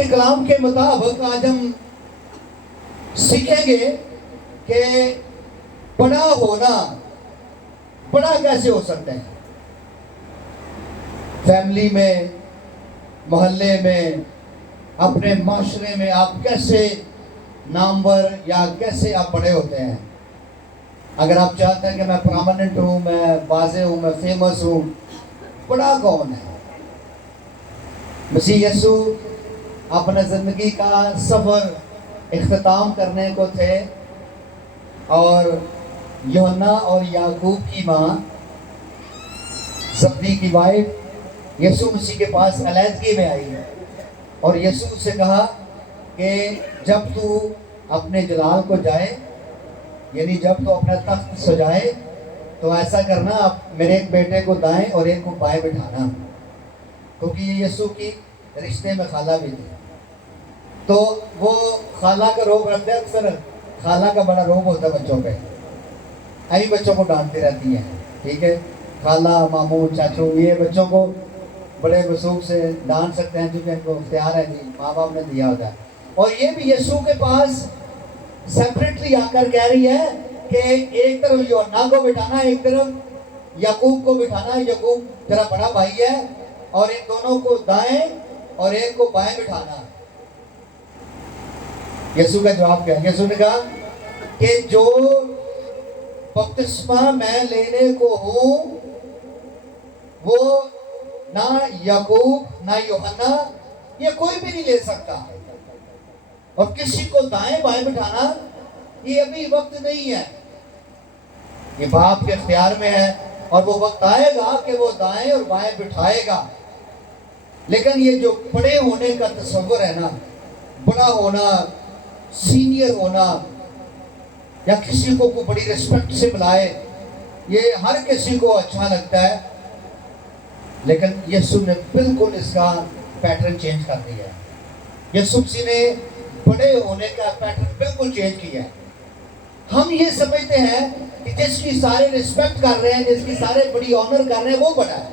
کے کلام کے مطابق آج ہم سیکھیں گے کہ بڑا ہونا بڑا کیسے ہو سکتے ہیں. فیملی میں، محلے میں، اپنے معاشرے میں آپ کیسے نامور یا کیسے آپ بڑے ہوتے ہیں. اگر آپ چاہتے ہیں کہ میں پرامننٹ ہوں، میں واضح ہوں، میں فیمس ہوں، بڑا کون ہے؟ مسیح یسوع اپنے زندگی کا سفر اختتام کرنے کو تھے، اور یوحنا اور یعقوب کی ماں زبدی کی وائف یسوع مسیح کے پاس علیحدگی میں آئی اور یسوع سے کہا کہ جب تو اپنے جلال کو جائے، یعنی جب تو اپنا تخت سجائے، تو ایسا کرنا، آپ میرے ایک بیٹے کو دائیں اور ایک کو بائیں بٹھانا، کیونکہ یہ یسوع کی رشتے میں خالہ بھی تھی. تو وہ خالہ کا روب رکھتے ہیں. اکثر خالہ کا بڑا روب ہوتا ہے بچوں پہ، ابھی بچوں کو ڈانٹتی رہتی ہیں، ٹھیک ہے، خالہ، ماموں، چاچو، یہ بچوں کو بڑے وثوق سے ڈانٹ سکتے ہیں کیونکہ ان کو اختیار ہے، جی ماں باپ نے دیا ہوتا ہے. اور یہ بھی یسوع کے پاس سیپریٹلی آ کر کہہ رہی ہے کہ ایک طرف یوحنا کو بٹھانا، ایک طرف یعقوب کو بٹھانا. یعقوب تیرا بڑا بھائی ہے، اور ان دونوں کو دائیں اور ایک کو بائیں بٹھانا. یسوع کا جواب کیا؟ یسوع نے کہا کہ جو بپتسمہ میں لینے کو ہوں وہ نہ یعقوب نہ یوحنا یہ کوئی بھی نہیں لے سکتا، اور کسی کو دائیں بائیں بٹھانا یہ ابھی وقت نہیں ہے، یہ باپ کے اختیار میں ہے، اور وہ وقت آئے گا کہ وہ دائیں اور بائیں بٹھائے گا. لیکن یہ جو بڑے ہونے کا تصور ہے نا، بڑا ہونا، سینئر ہونا، یا کسی کو کوئی بڑی ریسپیکٹ سے بلائے، یہ ہر کسی کو اچھا لگتا ہے. لیکن یسوع نے بالکل اس کا پیٹرن چینج کر دیا ہے. یسوع مسیح نے بڑے ہونے کا پیٹرن بالکل چینج کیا ہے. ہم یہ سمجھتے ہیں کہ جس کی سارے ریسپیکٹ کر رہے ہیں، جس کی سارے بڑی آنر کر رہے ہیں، وہ بڑا ہے.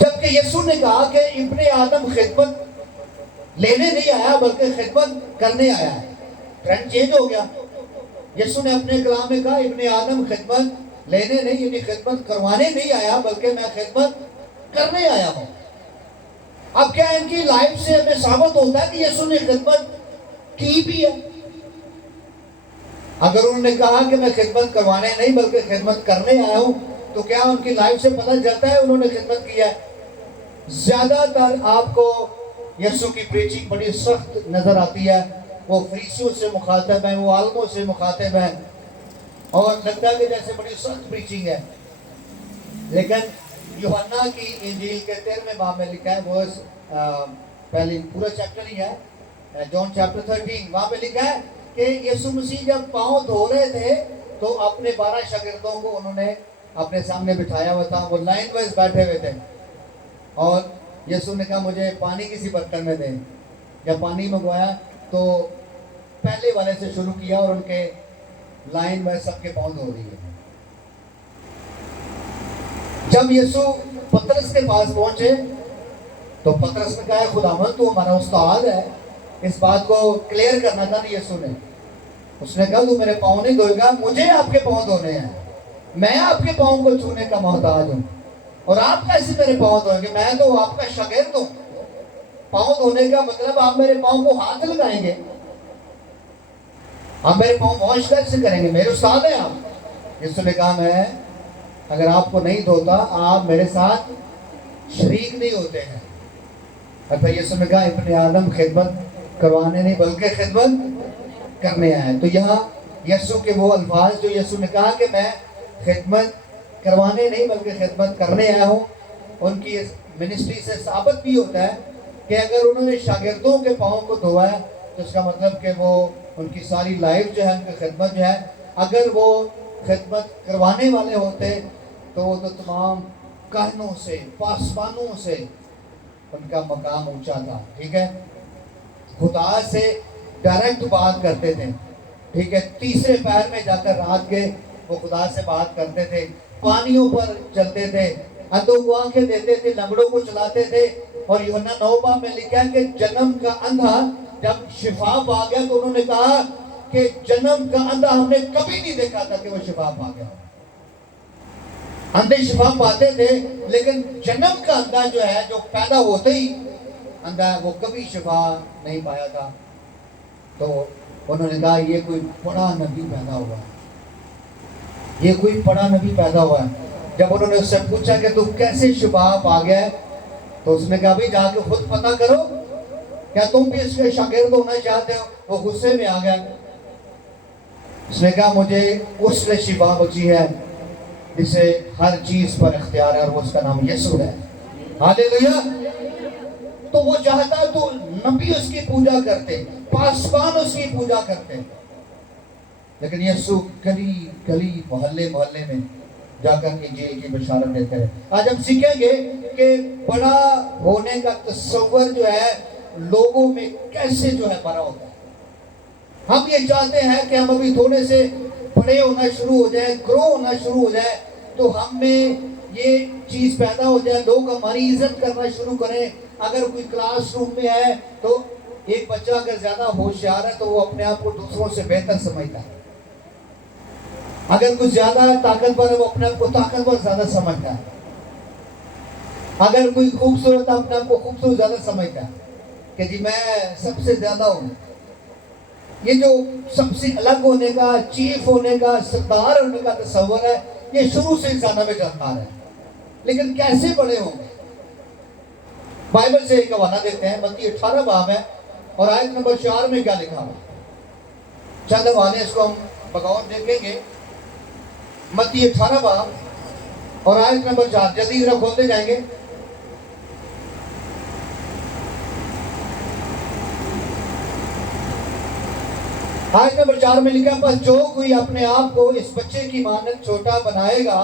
جبکہ یسوع نے کہا کہ ابن آدم خدمت لینے نہیں آیا بلکہ خدمت کرنے آیا ہے. ٹرینڈ چینج ہو گیا. یسوع نے اپنے کلام میں کہا ابن آدم خدمت لینے نہیں، یعنی خدمت کروانے نہیں آیا بلکہ میں خدمت کرنے آیا ہوں. اب کیا ان کی لائف سے ہمیں ثابت ہوتا ہے کہ یسوع نے خدمت کی بھی ہے؟ اگر انہوں نے کہا کہ میں خدمت کروانے نہیں بلکہ خدمت کرنے آیا ہوں، تو کیا ان کی لائف سے پتہ چلتا ہے انہوں نے خدمت کی ہے؟ زیادہ تر آپ کو یسوع کی پریچنگ بڑی سخت نظر آتی ہے. وہ فریسیوں سے مخاطب ہیں، وہ عالموں سے مخاطب ہیں، اور لگتا ہے کہ جیسے بڑی سخت پریچنگ ہے. لیکن یوحنا کی انجیل کے 13ویں باب میں لکھا ہے، وہ پہلی پورا چیپٹر ہی ہے، جون چیپٹر 13، وہاں پہ لکھا ہے کہ یسوع مسیح جب پاؤں دھو رہے تھے تو اپنے 12 شاگردوں کو انہوں نے اپنے سامنے بٹھایا ہوا تھا. وہ لائن وائز بیٹھے ہوئے تھے، اور یسوع نے کہا مجھے پانی کسی برتن میں دیں. جب پانی منگوایا تو پہلے والے سے شروع کیا، اور ان کے لائن وائز سب کے پاؤں دھو رہی ہے. جب یسوع پترس کے پاس پہنچے تو پترس نے کہا خداوند تو ہمارا استاد ہے. اس بات کو کلیئر کرنا تھا نا یسوع نے. اس نے کہا تو میرے پاؤں نہیں دھوئے گا، مجھے آپ کے پاؤں دھونے ہیں، میں آپ کے پاؤں کو چھونے کا محتاج ہوں، اور آپ کیسے میرے پاؤں دھوئیں گے؟ میں تو آپ کا شاگرد ہوں. پاؤں دھونے کا مطلب آپ میرے پاؤں کو ہاتھ لگائیں گے، آپ میرے پاؤں واش کیسے کریں گے؟ میرے استاد ہیں آپ. یسوع نے کہا میں اگر آپ کو نہیں دھوتا آپ میرے ساتھ شریک نہیں ہوتے ہیں. اور پھر یسوع نے کہا ابن آدم خدمت کروانے نہیں بلکہ خدمت کرنے آئے. تو یہاں یسوع کے وہ الفاظ جو یسوع نے کہا کہ میں خدمت کروانے نہیں بلکہ خدمت کرنے آیا ہوں، ان کی منسٹری سے ثابت بھی ہوتا ہے کہ اگر انہوں نے شاگردوں کے پاؤں کو دھویا تو اس کا مطلب کہ وہ ان کی ساری لائف جو ہے، ان کی خدمت جو ہے، اگر وہ خدمت کروانے والے ہوتے تو وہ تو تمام کاہنوں سے، پاسبانوں سے ان کا مقام اونچا تھا. ٹھیک ہے، خدا سے ڈائریکٹ بات کرتے تھے. ٹھیک ہے، تیسرے پیر میں جا کر رات کے وہ خدا سے بات کرتے تھے، پانیوں پر چلتے تھے، اندھوں کو آنکھیں دیتے تھے، لنگڑوں کو چلاتے تھے، اور یوحنا 9 میں لکھا ہے کہ جنم کا اندھا جب شفا پا گیا تو انہوں نے کہا کہ جنم کا اندھا ہم نے کبھی نہیں دیکھا تھا کہ وہ شفا پا گیا. اندھے شفا پاتے تھے لیکن جنم کا اندھا جو ہے جو پیدا ہوتے ہی اندھا ہے وہ کبھی شفا نہیں پایا تھا. تو انہوں نے کہا یہ کوئی بڑا نبی پیدا ہوا ہے, یہ کوئی بڑا نبی پیدا ہوا ہے. جب انہوں نے اس سے پوچھا کہ تو کیسے شفا پا گیا ہے تو اس نے کہا بھی جا کے خود پتہ کرو, کیا تم بھی اس کے شاگرد ہونا چاہتے ہو. وہ غصے میں آ گیا. اس نے کہا مجھے اس نے شفا بخشی ہے جسے ہر چیز پر اختیار ہے اور وہ اس کا نام یسوع ہے. ہاللیلویا. تو وہ چاہتا ہے تو نبی اس کی پوجا کرتے, پاسبان اس کی پوجا کرتے, لیکن یسوع گلی گلی محلے محلے میں جا کر انجیل کی بشارت دیتے ہیں. آج ہم سیکھیں گے کہ بڑا ہونے کا تصور جو ہے لوگوں میں کیسے جو ہے بڑا ہوتا ہے. ہم یہ چاہتے ہیں کہ ہم ابھی تھوڑے سے بڑے ہونا شروع ہو جائیں, گرو ہونا شروع ہو جائے, تو ہم میں یہ چیز پیدا ہو جائے, لوگ ہماری عزت کرنا شروع کریں. اگر کوئی کلاس روم میں ہے تو ایک بچہ اگر زیادہ ہوشیار ہے تو وہ اپنے آپ کو دوسروں سے بہتر سمجھتا ہے. اگر کچھ زیادہ طاقتور ہے وہ اپنے آپ کو طاقتور زیادہ سمجھتا ہے. اگر کوئی خوبصورت ہے اپنے آپ کو خوبصورت زیادہ سمجھتا ہے کہ جی میں سب سے زیادہ ہوں. یہ جو سب سے الگ ہونے کا, چیف ہونے کا, سردار ہونے کا تصور ہے یہ شروع سے انسانوں میں چلتا رہا ہے. لیکن کیسے بڑے ہوں گے؟ بائبل سے ایک حوالہ دیتے ہیں. متی 18 باب ہے اور آیت نمبر 4 میں کیا لکھا ہوا. چند حوالے اس کو ہم بغور دیکھیں گے. متی 18 باب اور آیت نمبر 4, جلدی ذرا کھولتے جائیں گے. آیت نمبر 4 میں لکھا بس جو کوئی اپنے آپ کو اس بچے کی مانند چھوٹا بنائے گا